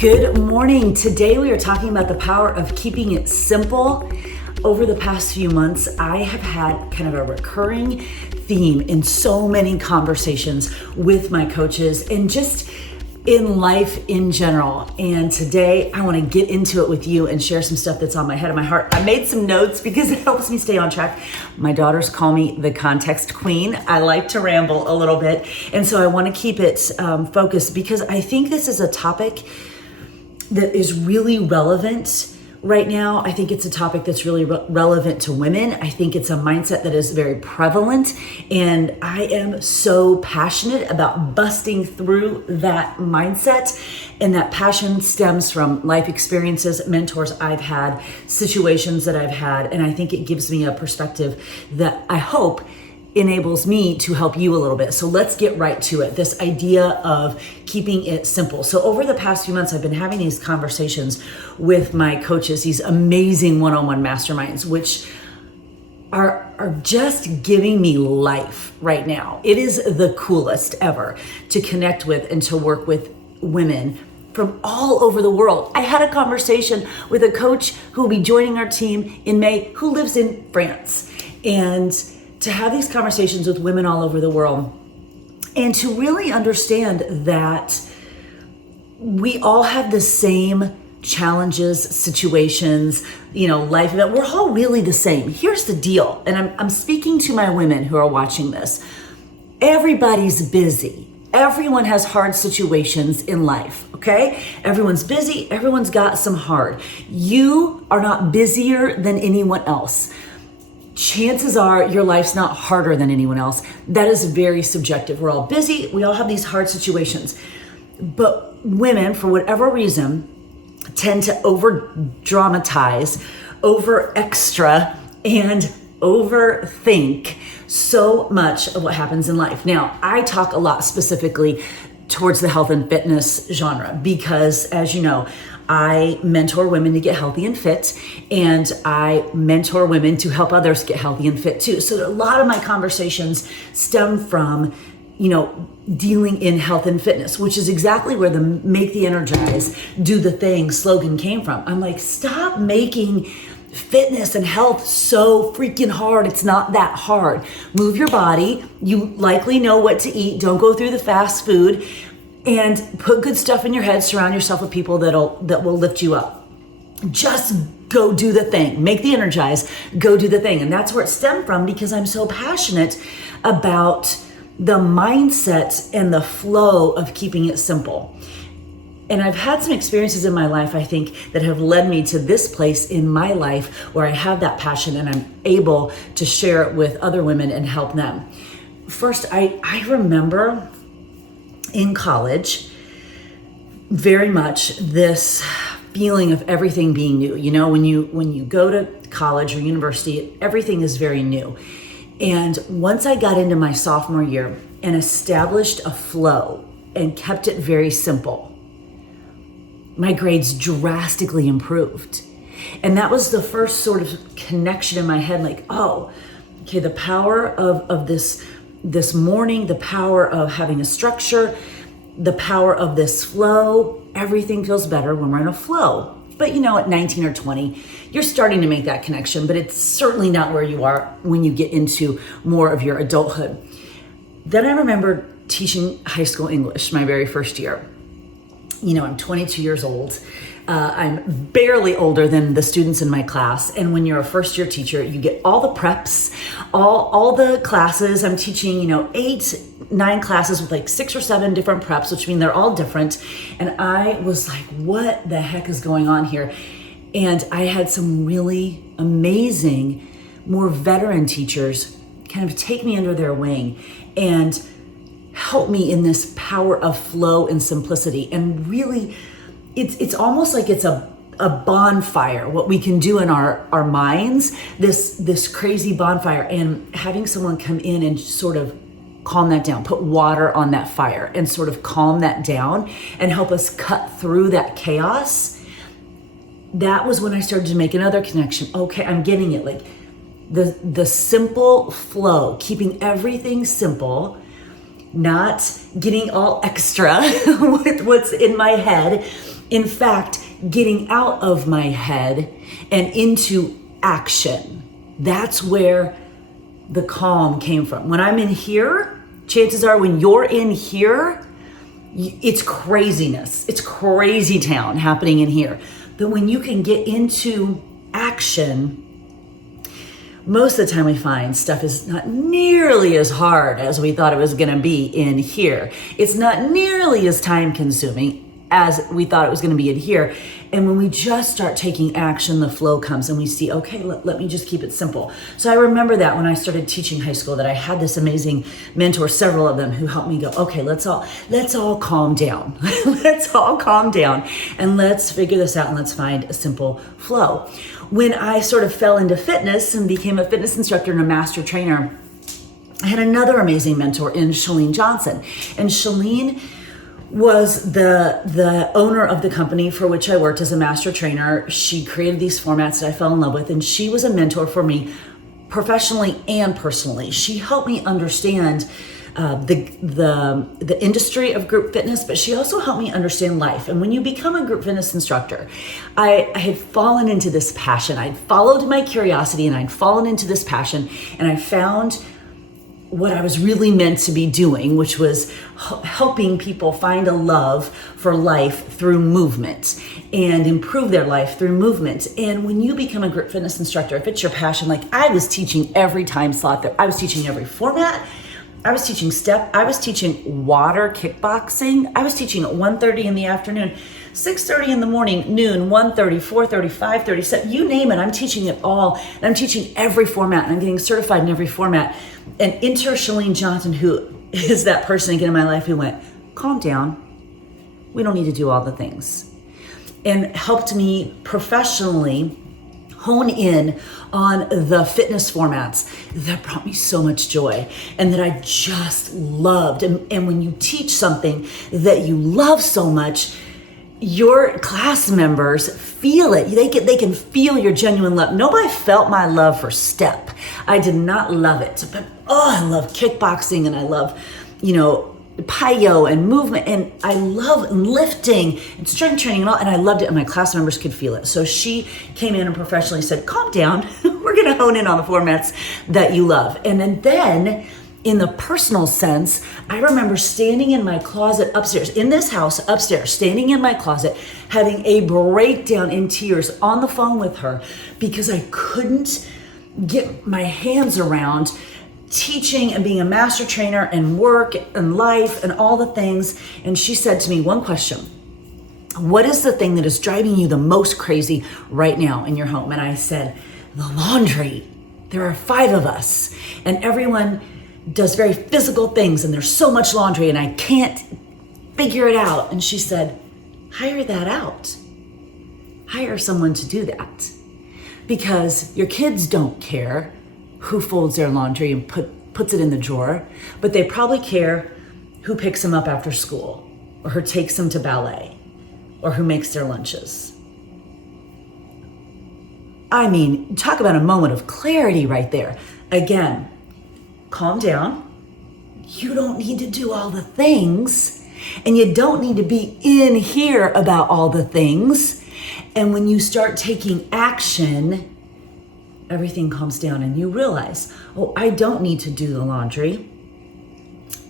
Good morning. Today we are talking about the power of keeping it simple. Over the past few months, I have had kind of a recurring theme in so many conversations with my coaches and just in life in general. And today I want to get into it with you and share some stuff that's on my head and my heart. I made some notes because it helps me stay on track. My daughters call me the context queen. I like to ramble a little bit. And so I want to keep it focused because I think this is a topic that is really relevant right now. I think it's a topic that's really relevant to women. I think it's a mindset that is very prevalent, and I am so passionate about busting through that mindset. And that passion stems from life experiences, mentors I've had, situations that I've had, and I think it gives me a perspective that I hope enables me to help you a little bit. So let's get right to it. This idea of keeping it simple. So over the past few months, I've been having these conversations with my coaches, these amazing one-on-one masterminds, which are just giving me life right now. It is the coolest ever to connect with and to work with women from all over the world. I had a conversation with a coach who will be joining our team in May who lives in France. And to have these conversations with women all over the world and to really understand that we all have the same challenges, situations, life event. We're all really the same. Here's the deal. And I'm speaking to my women who are watching this. Everybody's busy. Everyone has hard situations in life, okay? Everyone's busy. Everyone's got some hard. You are not busier than anyone else. Chances are your life's not harder than anyone else. That is very subjective. We're all busy. We all have these hard situations. But women, for whatever reason, tend to overdramatize, over extra, and overthink so much of what happens in life. Now, I talk a lot specifically towards the health and fitness genre because, as you know, I mentor women to get healthy and fit, and I mentor women to help others get healthy and fit too. So a lot of my conversations stem from, dealing in health and fitness, which is exactly where the Make the Energize, Do the Thing slogan came from. I'm like, stop making fitness and health so freaking hard. It's not that hard. Move your body. You likely know what to eat. Don't go through the fast food. And put good stuff in your head. Surround yourself with people that will lift you up. Just go do the thing. Make the Energize, go do the thing. And that's where it stemmed from because I'm so passionate about the mindset and the flow of keeping it simple. And I've had some experiences in my life, I think, that have led me to this place in my life where I have that passion and I'm able to share it with other women and help them. First, I remember in college, very much this feeling of everything being new. When you go to college or university, everything is very new. And once I got into my sophomore year and established a flow and kept it very simple, my grades drastically improved. And that was the first sort of connection in my head, like, oh, okay, the power of this morning, the power of having a structure, the power of this flow. Everything feels better when we're in a flow. But at 19 or 20, you're starting to make that connection, but it's certainly not where you are when you get into more of your adulthood. Then I remember teaching high school English my very first year. I'm 22 years old. I'm barely older than the students in my class. And when you're a first year teacher, you get all the preps, all the classes. I'm teaching, 8-9 classes with like 6 or 7 different preps, which mean they're all different. And I was like, what the heck is going on here? And I had some really amazing, more veteran teachers kind of take me under their wing and help me in this power of flow and simplicity. And really, it's almost like it's a bonfire, what we can do in our minds, this crazy bonfire, and having someone come in and sort of calm that down, put water on that fire and sort of calm that down and help us cut through that chaos. That was when I started to make another connection. Okay, I'm getting it. Like the simple flow, keeping everything simple, not getting all extra with what's in my head, In fact, getting out of my head and into action. That's where the calm came from. When I'm in here, chances are when you're in here, it's craziness. It's crazy town happening in here. But when you can get into action, most of the time we find stuff is not nearly as hard as we thought it was going to be in here. It's not nearly as time consuming as we thought it was going to be in here. And when we just start taking action, the flow comes and we see, okay, let me just keep it simple. So I remember that when I started teaching high school, that I had this amazing mentor, several of them, who helped me go, okay, let's all calm down. Let's all calm down and let's figure this out and let's find a simple flow. When I sort of fell into fitness and became a fitness instructor and a master trainer, I had another amazing mentor in Chalene Johnson. And Chalene was the owner of the company for which I worked as a master trainer. She created these formats that I fell in love with, and she was a mentor for me professionally and personally. She helped me understand the industry of group fitness, but she also helped me understand life. And when you become a group fitness instructor, I had fallen into this passion. I'd followed my curiosity and I'd fallen into this passion, and I found what I was really meant to be doing, which was helping people find a love for life through movement and improve their life through movement. And when you become a group fitness instructor, if it's your passion, like I was teaching every time slot there, I was teaching every format. I was teaching step, I was teaching water kickboxing. I was teaching at 1:30 in the afternoon, 6:30 in the morning, noon, 1:30, 4:30, 5:30, 7, you name it, I'm teaching it all. And I'm teaching every format and I'm getting certified in every format. And enter Chalene Johnson, who is that person again in my life who went, calm down. We don't need to do all the things. And helped me professionally hone in on the fitness formats that brought me so much joy and that I just loved. And when you teach something that you love so much, your class members feel it. They can feel your genuine love. Nobody felt my love for step. I did not love it. But I love kickboxing and I love, plyo and movement, and I love lifting and strength training and all, and I loved it, and my class members could feel it. So she came in and professionally said, calm down, we're gonna hone in on the formats that you love. And then in the personal sense, I remember standing in my closet upstairs, in this house upstairs, standing in my closet, having a breakdown in tears on the phone with her because I couldn't get my hands around teaching and being a master trainer and work and life and all the things. And she said to me one question: what is the thing that is driving you the most crazy right now in your home? And I said, the laundry. There are 5 of us and everyone does very physical things and there's so much laundry and I can't figure it out. And she said, hire that out. Hire someone to do that, because your kids don't care who folds their laundry and puts it in the drawer, but they probably care who picks them up after school, or who takes them to ballet, or who makes their lunches. I mean, talk about a moment of clarity right there. Again, calm down. You don't need to do all the things, and you don't need to be in here about all the things. And when you start taking action, everything calms down and you realize, oh, I don't need to do the laundry.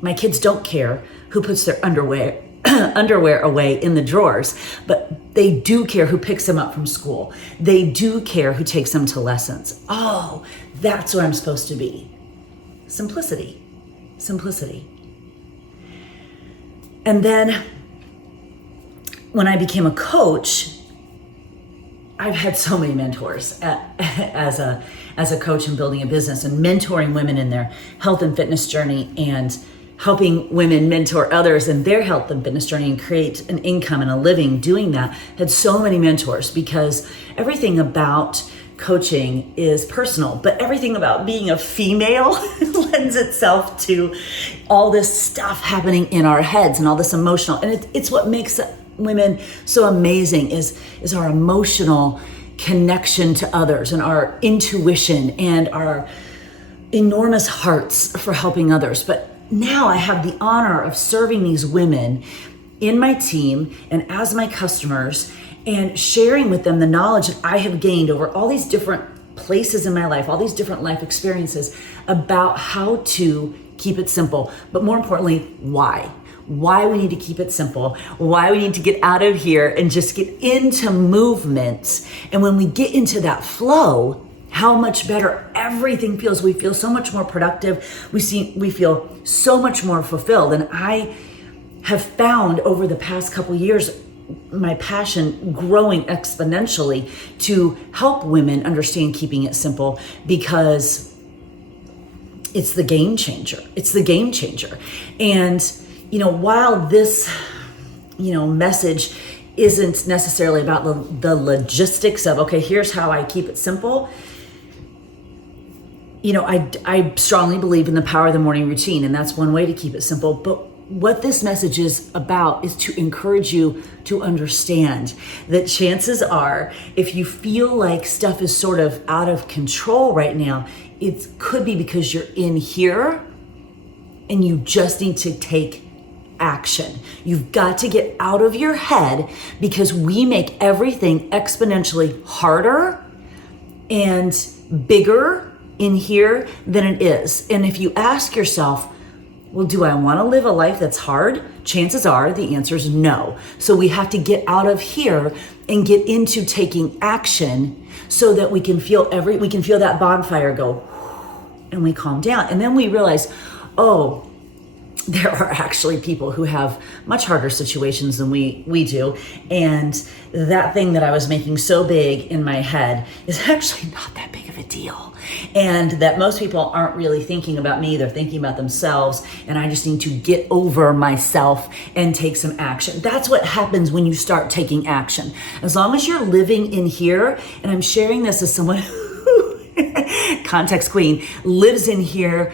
My kids don't care who puts their underwear away in the drawers, but they do care who picks them up from school. They do care who takes them to lessons. Oh, that's where I'm supposed to be. Simplicity. And then when I became a coach, I've had so many mentors as a coach and building a business and mentoring women in their health and fitness journey and helping women mentor others in their health and fitness journey and create an income and a living doing that. Had so many mentors, because everything about coaching is personal, but everything about being a female lends itself to all this stuff happening in our heads and all this emotional, and it's what makes women so amazing is our emotional connection to others and our intuition and our enormous hearts for helping others. But now I have the honor of serving these women in my team and as my customers, and sharing with them the knowledge that I have gained over all these different places in my life, all these different life experiences about how to keep it simple, but more importantly, why we need to keep it simple, why we need to get out of here and just get into movement. And when we get into that flow, how much better everything feels. We feel so much more productive. We feel so much more fulfilled. And I have found over the past couple years, my passion growing exponentially to help women understand keeping it simple, because it's the game changer. It's the game changer. And, while this, message isn't necessarily about the logistics of, okay, here's how I keep it simple. I strongly believe in the power of the morning routine, and that's one way to keep it simple. But what this message is about is to encourage you to understand that chances are, if you feel like stuff is sort of out of control right now, it could be because you're in here and you just need to take action. You've got to get out of your head, because we make everything exponentially harder and bigger in here than it is. And if you ask yourself, well, do I want to live a life that's hard? Chances are the answer is no. So we have to get out of here and get into taking action so that we can feel that bonfire go, and we calm down. And then we realize, oh, there are actually people who have much harder situations than we do. And that thing that I was making so big in my head is actually not that big of a deal. And that most people aren't really thinking about me, they're thinking about themselves. And I just need to get over myself and take some action. That's what happens when you start taking action. As long as you're living in here, and I'm sharing this as someone who, context queen, lives in here,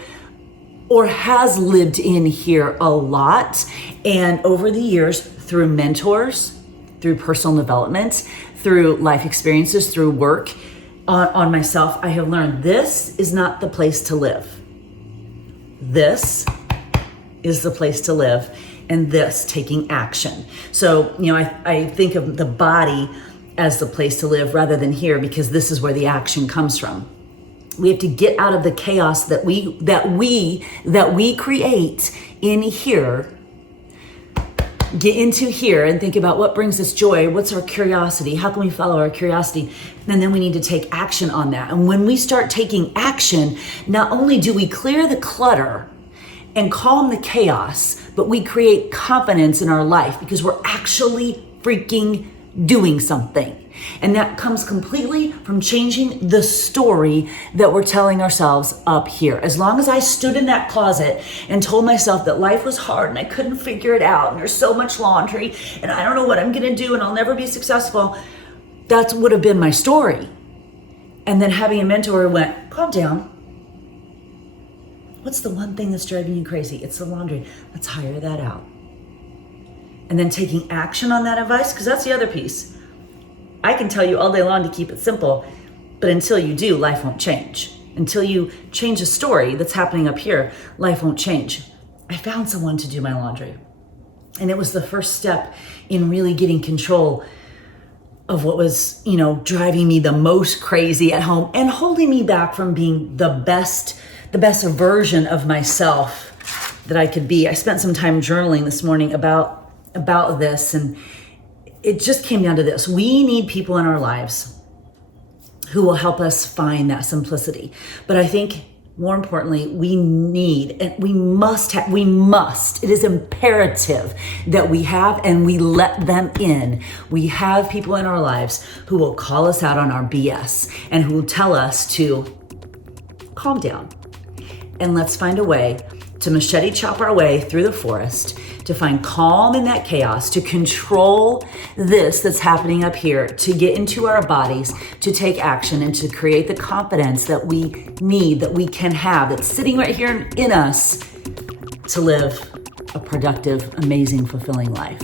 or has lived in here a lot. And over the years, through mentors, through personal development, through life experiences, through work on myself, I have learned this is not the place to live. This is the place to live, and this, taking action. So, I think of the body as the place to live rather than here, because this is where the action comes from. We have to get out of the chaos that we create in here, get into here and think about what brings us joy, what's our curiosity, how can we follow our curiosity, and then we need to take action on that. And when we start taking action, not only do we clear the clutter and calm the chaos, but we create confidence in our life because we're actually freaking doing something. And that comes completely from changing the story that we're telling ourselves up here. As long as I stood in that closet and told myself that life was hard and I couldn't figure it out and there's so much laundry and I don't know what I'm gonna do and I'll never be successful, that would have been my story. And then having a mentor who went, calm down. What's the one thing that's driving you crazy? It's the laundry. Let's hire that out. And then taking action on that advice, because that's the other piece. I can tell you all day long to keep it simple, but until you do, life won't change. Until you change a story that's happening up here, life won't change. I found someone to do my laundry. And it was the first step in really getting control of what was, driving me the most crazy at home and holding me back from being the best version of myself that I could be. I spent some time journaling this morning about this, and it just came down to this. We need people in our lives who will help us find that simplicity. But I think more importantly, we must, it is imperative that we have and we let them in. We have people in our lives who will call us out on our BS and who will tell us to calm down. And let's find a way to machete chop our way through the forest, to find calm in that chaos, to control this that's happening up here, to get into our bodies, to take action, and to create the confidence that we need, that we can have, that's sitting right here in us to live a productive, amazing, fulfilling life.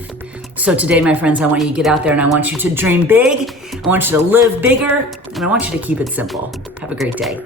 So today, my friends, I want you to get out there and I want you to dream big, I want you to live bigger, and I want you to keep it simple. Have a great day.